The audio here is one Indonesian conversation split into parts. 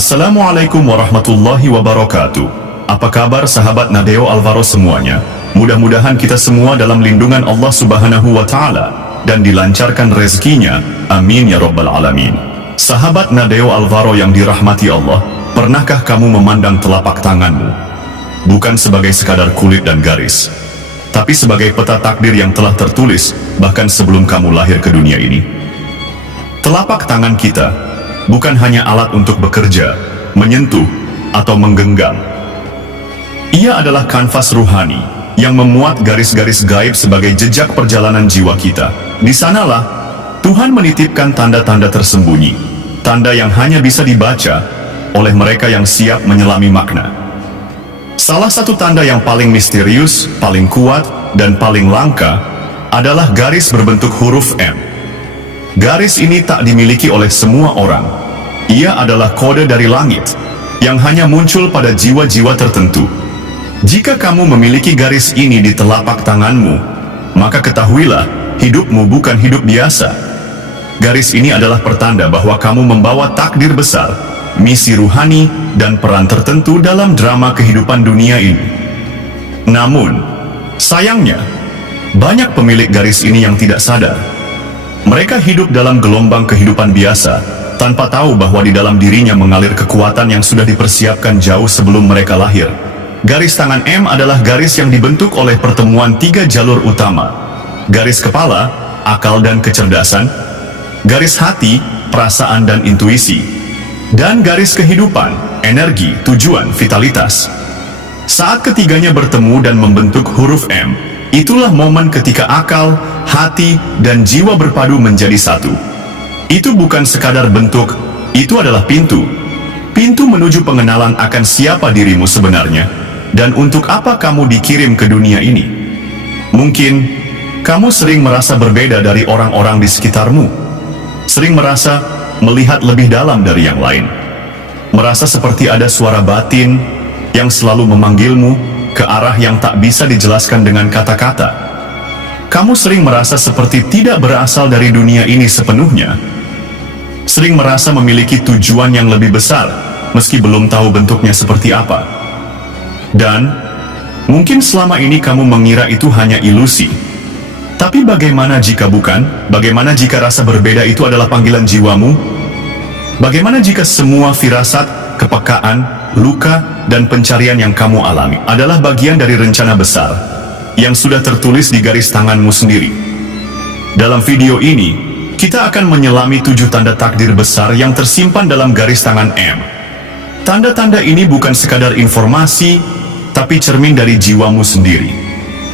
Assalamualaikum warahmatullahi wabarakatuh. Apa kabar sahabat Nadeo Alvaro semuanya? Mudah-mudahan kita semua dalam lindungan Allah Subhanahu wa Ta'ala dan dilancarkan rezekinya. Amin ya Rabbal Alamin. Sahabat Nadeo Alvaro yang dirahmati Allah, pernahkah kamu memandang telapak tanganmu bukan sebagai sekadar kulit dan garis, tapi sebagai peta takdir yang telah tertulis bahkan sebelum kamu lahir ke dunia ini? Telapak tangan kita bukan hanya alat untuk bekerja, menyentuh, atau menggenggam. Ia adalah kanvas ruhani yang memuat garis-garis gaib sebagai jejak perjalanan jiwa kita. Di sanalah Tuhan menitipkan tanda-tanda tersembunyi, tanda yang hanya bisa dibaca oleh mereka yang siap menyelami makna. Salah satu tanda yang paling misterius, paling kuat, dan paling langka adalah garis berbentuk huruf M. Garis ini tak dimiliki oleh semua orang. Ia adalah kode dari langit yang hanya muncul pada jiwa-jiwa tertentu. Jika kamu memiliki garis ini di telapak tanganmu, maka ketahuilah hidupmu bukan hidup biasa. Garis ini adalah pertanda bahwa kamu membawa takdir besar, misi ruhani, dan peran tertentu dalam drama kehidupan dunia ini. Namun, sayangnya, banyak pemilik garis ini yang tidak sadar. Mereka hidup dalam gelombang kehidupan biasa, tanpa tahu bahwa di dalam dirinya mengalir kekuatan yang sudah dipersiapkan jauh sebelum mereka lahir. Garis tangan M adalah garis yang dibentuk oleh pertemuan 3 jalur utama. Garis kepala, akal dan kecerdasan. Garis hati, perasaan dan intuisi. Dan garis kehidupan, energi, tujuan, vitalitas. Saat ketiganya bertemu dan membentuk huruf M, itulah momen ketika akal, hati, dan jiwa berpadu menjadi satu. Itu bukan sekadar bentuk, itu adalah pintu. Pintu menuju pengenalan akan siapa dirimu sebenarnya, dan untuk apa kamu dikirim ke dunia ini. Mungkin, kamu sering merasa berbeda dari orang-orang di sekitarmu. Sering merasa melihat lebih dalam dari yang lain. Merasa seperti ada suara batin yang selalu memanggilmu ke arah yang tak bisa dijelaskan dengan kata-kata. Kamu sering merasa seperti tidak berasal dari dunia ini sepenuhnya. Sering merasa memiliki tujuan yang lebih besar, meski belum tahu bentuknya seperti apa. Dan, mungkin selama ini kamu mengira itu hanya ilusi. Tapi bagaimana jika bukan? Bagaimana jika rasa berbeda itu adalah panggilan jiwamu? Bagaimana jika semua firasat, kepekaan, luka, dan pencarian yang kamu alami adalah bagian dari rencana besar yang sudah tertulis di garis tanganmu sendiri? Dalam video ini, kita akan menyelami 7 tanda takdir besar yang tersimpan dalam garis tangan M. Tanda-tanda ini bukan sekadar informasi, tapi cermin dari jiwamu sendiri.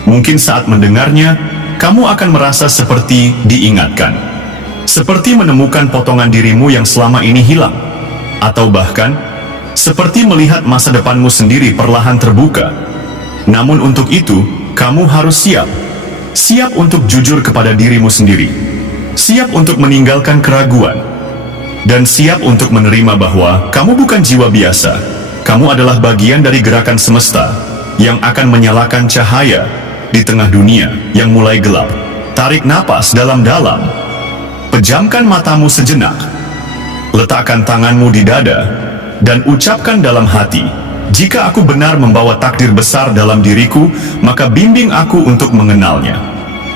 Mungkin saat mendengarnya, kamu akan merasa seperti diingatkan. Seperti menemukan potongan dirimu yang selama ini hilang. Atau bahkan, seperti melihat masa depanmu sendiri perlahan terbuka. Namun untuk itu, kamu harus siap. Siap untuk jujur kepada dirimu sendiri. Siap untuk meninggalkan keraguan. Dan siap untuk menerima bahwa kamu bukan jiwa biasa. Kamu adalah bagian dari gerakan semesta yang akan menyalakan cahaya di tengah dunia yang mulai gelap. Tarik napas dalam-dalam. Pejamkan matamu sejenak. Letakkan tanganmu di dada dan ucapkan dalam hati, jika aku benar membawa takdir besar dalam diriku, maka bimbing aku untuk mengenalnya,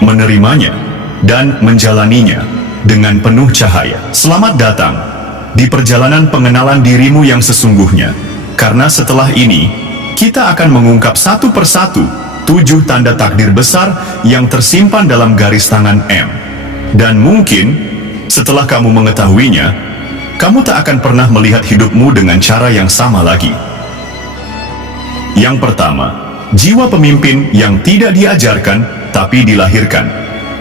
menerimanya, dan menjalaninya dengan penuh cahaya. Selamat datang di perjalanan pengenalan dirimu yang sesungguhnya, karena setelah ini, kita akan mengungkap satu persatu 7 tanda takdir besar yang tersimpan dalam garis tangan M. Dan mungkin, setelah kamu mengetahuinya, kamu tak akan pernah melihat hidupmu dengan cara yang sama lagi. Yang pertama, jiwa pemimpin yang tidak diajarkan, tapi dilahirkan.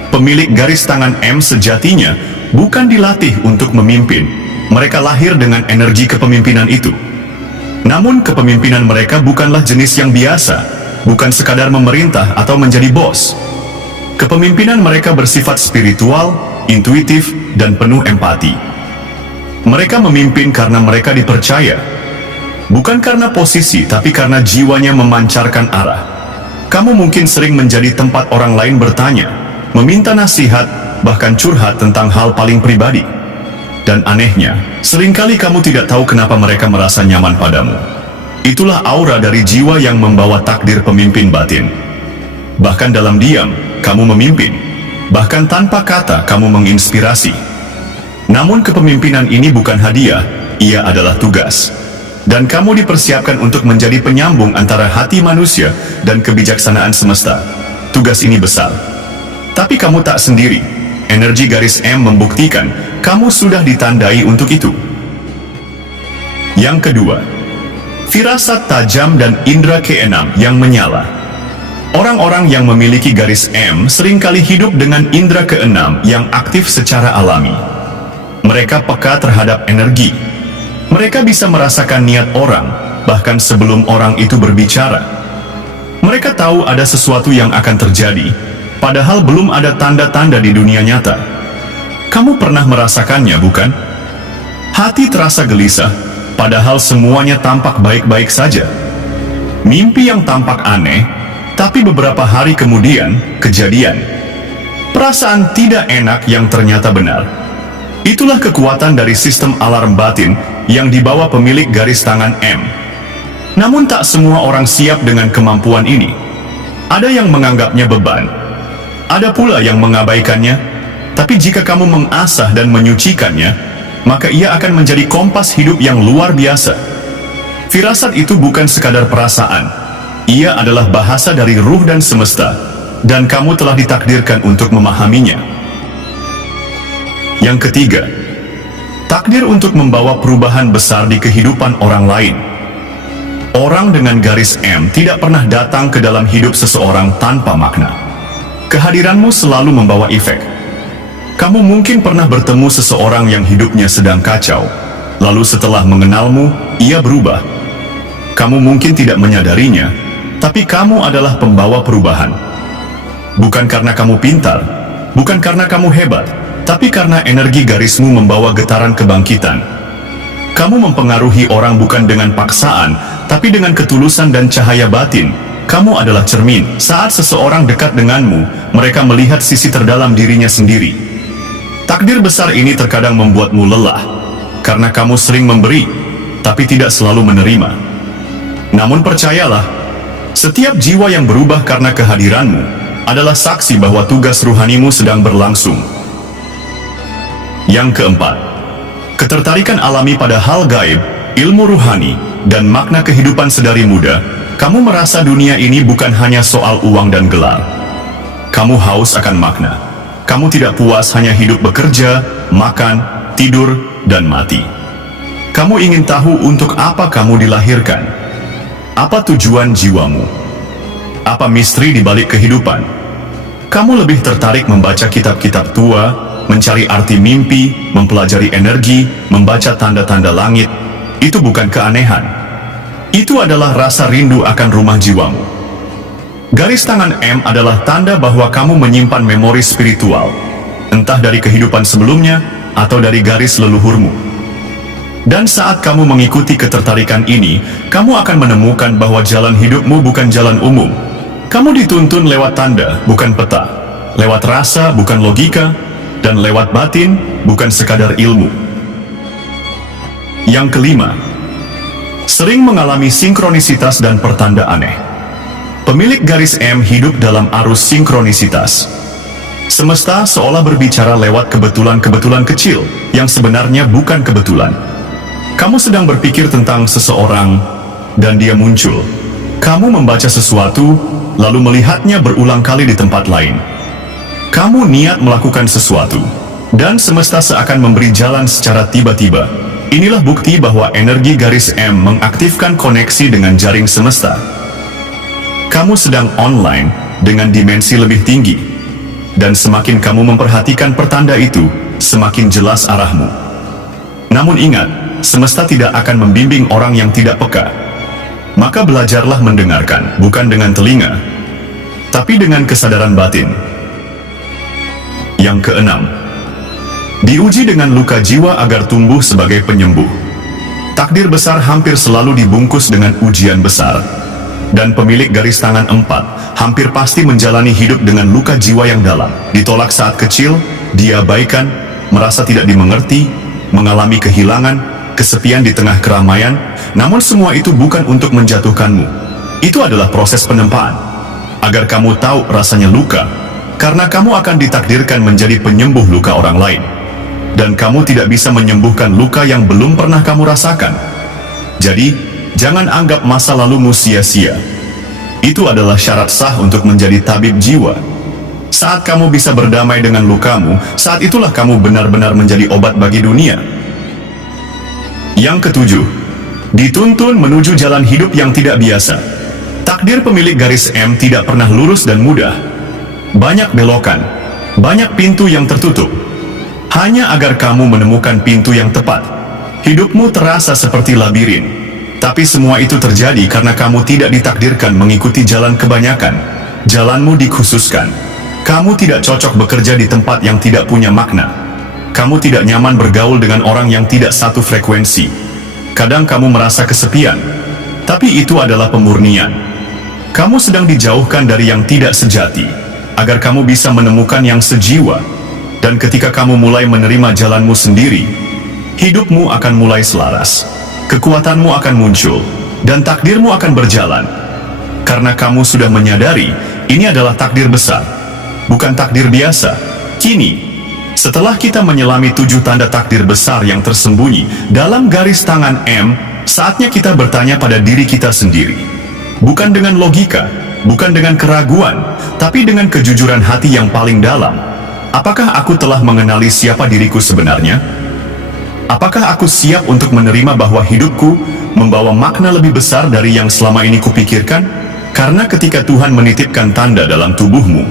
Pemilik garis tangan M sejatinya bukan dilatih untuk memimpin. Mereka lahir dengan energi kepemimpinan itu. Namun kepemimpinan mereka bukanlah jenis yang biasa, bukan sekadar memerintah atau menjadi bos. Kepemimpinan mereka bersifat spiritual, intuitif, dan penuh empati. Mereka memimpin karena mereka dipercaya. Bukan karena posisi, tapi karena jiwanya memancarkan arah. Kamu mungkin sering menjadi tempat orang lain bertanya, meminta nasihat, bahkan curhat tentang hal paling pribadi. Dan anehnya, seringkali kamu tidak tahu kenapa mereka merasa nyaman padamu. Itulah aura dari jiwa yang membawa takdir pemimpin batin. Bahkan dalam diam, kamu memimpin. Bahkan tanpa kata, kamu menginspirasi. Namun kepemimpinan ini bukan hadiah, ia adalah tugas. Dan kamu dipersiapkan untuk menjadi penyambung antara hati manusia dan kebijaksanaan semesta. Tugas ini besar. Tapi kamu tak sendiri. Energi garis M membuktikan kamu sudah ditandai untuk itu. Yang kedua, firasat tajam dan indera keenam yang menyala. Orang-orang yang memiliki garis M seringkali hidup dengan indera keenam yang aktif secara alami. Mereka peka terhadap energi. Mereka bisa merasakan niat orang, bahkan sebelum orang itu berbicara. Mereka tahu ada sesuatu yang akan terjadi, padahal belum ada tanda-tanda di dunia nyata. Kamu pernah merasakannya, bukan? Hati terasa gelisah, padahal semuanya tampak baik-baik saja. Mimpi yang tampak aneh, tapi beberapa hari kemudian, kejadian. Perasaan tidak enak yang ternyata benar. Itulah kekuatan dari sistem alarm batin yang dibawa pemilik garis tangan M. Namun tak semua orang siap dengan kemampuan ini. Ada yang menganggapnya beban. Ada pula yang mengabaikannya. Tapi jika kamu mengasah dan menyucikannya, maka ia akan menjadi kompas hidup yang luar biasa. Firasat itu bukan sekadar perasaan. Ia adalah bahasa dari ruh dan semesta. Dan kamu telah ditakdirkan untuk memahaminya. Yang ketiga, takdir untuk membawa perubahan besar di kehidupan orang lain. Orang dengan garis M tidak pernah datang ke dalam hidup seseorang tanpa makna. Kehadiranmu selalu membawa efek. Kamu mungkin pernah bertemu seseorang yang hidupnya sedang kacau, lalu setelah mengenalmu, ia berubah. Kamu mungkin tidak menyadarinya, tapi kamu adalah pembawa perubahan. Bukan karena kamu pintar, bukan karena kamu hebat, tapi karena energi garismu membawa getaran kebangkitan. Kamu mempengaruhi orang bukan dengan paksaan, tapi dengan ketulusan dan cahaya batin. Kamu adalah cermin. Saat seseorang dekat denganmu, mereka melihat sisi terdalam dirinya sendiri. Takdir besar ini terkadang membuatmu lelah, karena kamu sering memberi, tapi tidak selalu menerima. Namun percayalah, setiap jiwa yang berubah karena kehadiranmu adalah saksi bahwa tugas ruhanimu sedang berlangsung. Yang keempat, ketertarikan alami pada hal gaib, ilmu ruhani, dan makna kehidupan sedari muda. Kamu merasa dunia ini bukan hanya soal uang dan gelar. Kamu haus akan makna. Kamu tidak puas hanya hidup bekerja, makan, tidur, dan mati. Kamu ingin tahu untuk apa kamu dilahirkan. Apa tujuan jiwamu? Apa misteri di balik kehidupan? Kamu lebih tertarik membaca kitab-kitab tua, mencari arti mimpi, mempelajari energi, membaca tanda-tanda langit. Itu bukan keanehan. Itu adalah rasa rindu akan rumah jiwamu. Garis tangan M adalah tanda bahwa kamu menyimpan memori spiritual, entah dari kehidupan sebelumnya atau dari garis leluhurmu. Dan saat kamu mengikuti ketertarikan ini, kamu akan menemukan bahwa jalan hidupmu bukan jalan umum. Kamu dituntun lewat tanda, bukan peta. Lewat rasa, bukan logika. Dan lewat batin, bukan sekadar ilmu. Yang kelima, sering mengalami sinkronisitas dan pertanda aneh. Pemilik garis M hidup dalam arus sinkronisitas. Semesta seolah berbicara lewat kebetulan-kebetulan kecil, yang sebenarnya bukan kebetulan. Kamu sedang berpikir tentang seseorang, dan dia muncul. Kamu membaca sesuatu, lalu melihatnya berulang kali di tempat lain. Kamu niat melakukan sesuatu, dan semesta seakan memberi jalan secara tiba-tiba. Inilah bukti bahwa energi garis M mengaktifkan koneksi dengan jaring semesta. Kamu sedang online dengan dimensi lebih tinggi, dan semakin kamu memperhatikan pertanda itu, semakin jelas arahmu. Namun ingat, semesta tidak akan membimbing orang yang tidak peka. Maka belajarlah mendengarkan, bukan dengan telinga, tapi dengan kesadaran batin. Yang keenam, diuji dengan luka jiwa agar tumbuh sebagai penyembuh. Takdir besar hampir selalu dibungkus dengan ujian besar. Dan pemilik garis tangan 4 hampir pasti menjalani hidup dengan luka jiwa yang dalam. Ditolak saat kecil, diabaikan, merasa tidak dimengerti, mengalami kehilangan, kesepian di tengah keramaian, namun semua itu bukan untuk menjatuhkanmu. Itu adalah proses penempaan, agar kamu tahu rasanya luka, karena kamu akan ditakdirkan menjadi penyembuh luka orang lain. Dan kamu tidak bisa menyembuhkan luka yang belum pernah kamu rasakan. Jadi, jangan anggap masa lalumu sia-sia. Itu adalah syarat sah untuk menjadi tabib jiwa. Saat kamu bisa berdamai dengan lukamu, saat itulah kamu benar-benar menjadi obat bagi dunia. Yang ketujuh, dituntun menuju jalan hidup yang tidak biasa. Takdir pemilik garis M tidak pernah lurus dan mudah. Banyak belokan, banyak pintu yang tertutup. Hanya agar kamu menemukan pintu yang tepat. Hidupmu terasa seperti labirin. Tapi semua itu terjadi karena kamu tidak ditakdirkan mengikuti jalan kebanyakan. Jalanmu dikhususkan. Kamu tidak cocok bekerja di tempat yang tidak punya makna. Kamu tidak nyaman bergaul dengan orang yang tidak satu frekuensi. Kadang kamu merasa kesepian. Tapi itu adalah pemurnian. Kamu sedang dijauhkan dari yang tidak sejati, agar kamu bisa menemukan yang sejiwa. Dan ketika kamu mulai menerima jalanmu sendiri, hidupmu akan mulai selaras, kekuatanmu akan muncul, dan takdirmu akan berjalan. Karena kamu sudah menyadari, ini adalah takdir besar, bukan takdir biasa. Kini, setelah kita menyelami 7 tanda takdir besar yang tersembunyi dalam garis tangan M, saatnya kita bertanya pada diri kita sendiri. Bukan dengan logika, bukan dengan keraguan, tapi dengan kejujuran hati yang paling dalam. Apakah aku telah mengenali siapa diriku sebenarnya? Apakah aku siap untuk menerima bahwa hidupku membawa makna lebih besar dari yang selama ini kupikirkan? Karena ketika Tuhan menitipkan tanda dalam tubuhmu,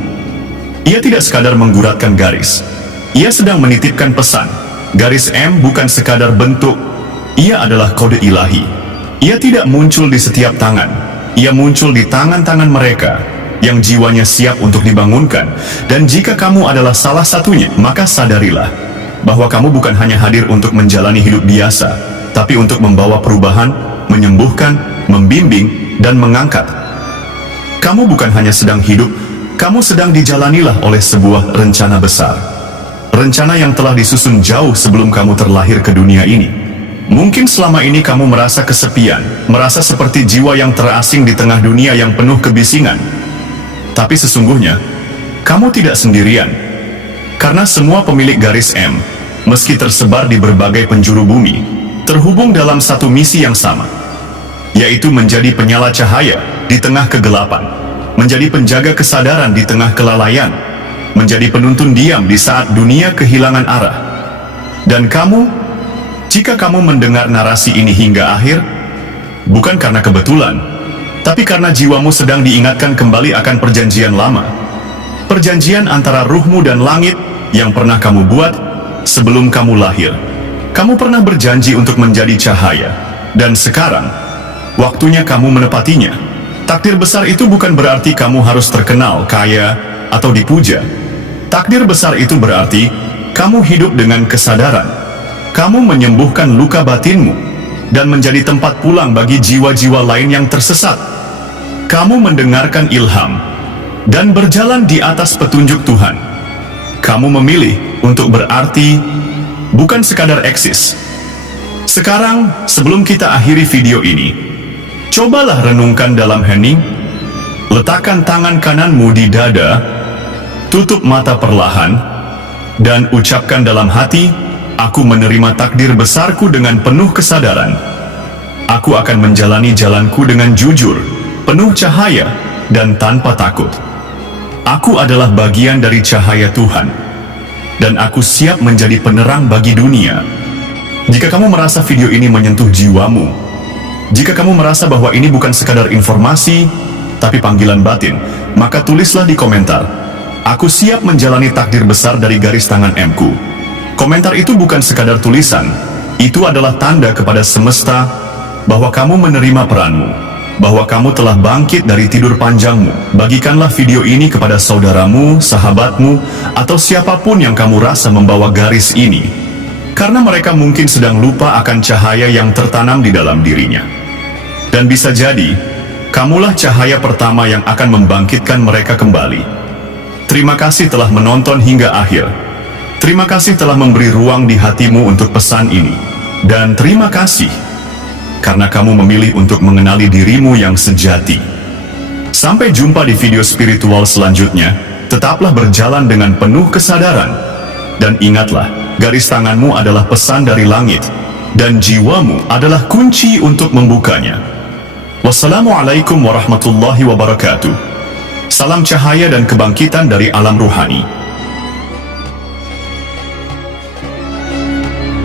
Ia tidak sekadar mengguratkan garis. Ia sedang menitipkan pesan. Garis M bukan sekadar bentuk, ia adalah kode ilahi. Ia tidak muncul di setiap tangan. Ia muncul di tangan-tangan mereka yang jiwanya siap untuk dibangunkan. Dan jika kamu adalah salah satunya, maka sadarilah bahwa kamu bukan hanya hadir untuk menjalani hidup biasa, tapi untuk membawa perubahan, menyembuhkan, membimbing, dan mengangkat. Kamu bukan hanya sedang hidup, kamu sedang dijalanilah oleh sebuah rencana besar. Rencana yang telah disusun jauh sebelum kamu terlahir ke dunia ini. Mungkin selama ini kamu merasa kesepian, merasa seperti jiwa yang terasing di tengah dunia yang penuh kebisingan. Tapi sesungguhnya, kamu tidak sendirian. Karena semua pemilik garis M, meski tersebar di berbagai penjuru bumi, terhubung dalam satu misi yang sama, yaitu menjadi penyala cahaya di tengah kegelapan, menjadi penjaga kesadaran di tengah kelalaian, menjadi penuntun diam di saat dunia kehilangan arah. Dan kamu, jika kamu mendengar narasi ini hingga akhir, bukan karena kebetulan, tapi karena jiwamu sedang diingatkan kembali akan perjanjian lama. Perjanjian antara ruhmu dan langit yang pernah kamu buat sebelum kamu lahir. Kamu pernah berjanji untuk menjadi cahaya. Dan sekarang, waktunya kamu menepatinya. Takdir besar itu bukan berarti kamu harus terkenal, kaya, atau dipuja. Takdir besar itu berarti kamu hidup dengan kesadaran. Kamu menyembuhkan luka batinmu dan menjadi tempat pulang bagi jiwa-jiwa lain yang tersesat. Kamu mendengarkan ilham dan berjalan di atas petunjuk Tuhan. Kamu memilih untuk berarti, bukan sekadar eksis. Sekarang, sebelum kita akhiri video ini, cobalah renungkan dalam hening. Letakkan tangan kananmu di dada, tutup mata perlahan, dan ucapkan dalam hati, aku menerima takdir besarku dengan penuh kesadaran. Aku akan menjalani jalanku dengan jujur, penuh cahaya, dan tanpa takut. Aku adalah bagian dari cahaya Tuhan, dan aku siap menjadi penerang bagi dunia. Jika kamu merasa video ini menyentuh jiwamu, jika kamu merasa bahwa ini bukan sekadar informasi, tapi panggilan batin, maka tulislah di komentar, aku siap menjalani takdir besar dari garis tangan M-ku. Komentar itu bukan sekadar tulisan, itu adalah tanda kepada semesta bahwa kamu menerima peranmu, bahwa kamu telah bangkit dari tidur panjangmu. Bagikanlah video ini kepada saudaramu, sahabatmu, atau siapapun yang kamu rasa membawa garis ini, karena mereka mungkin sedang lupa akan cahaya yang tertanam di dalam dirinya. Dan bisa jadi, kamulah cahaya pertama yang akan membangkitkan mereka kembali. Terima kasih telah menonton hingga akhir. Terima kasih telah memberi ruang di hatimu untuk pesan ini. Dan terima kasih karena kamu memilih untuk mengenali dirimu yang sejati. Sampai jumpa di video spiritual selanjutnya. Tetaplah berjalan dengan penuh kesadaran. Dan ingatlah, garis tanganmu adalah pesan dari langit, dan jiwamu adalah kunci untuk membukanya. Wassalamualaikum warahmatullahi wabarakatuh. Salam cahaya dan kebangkitan dari alam ruhani.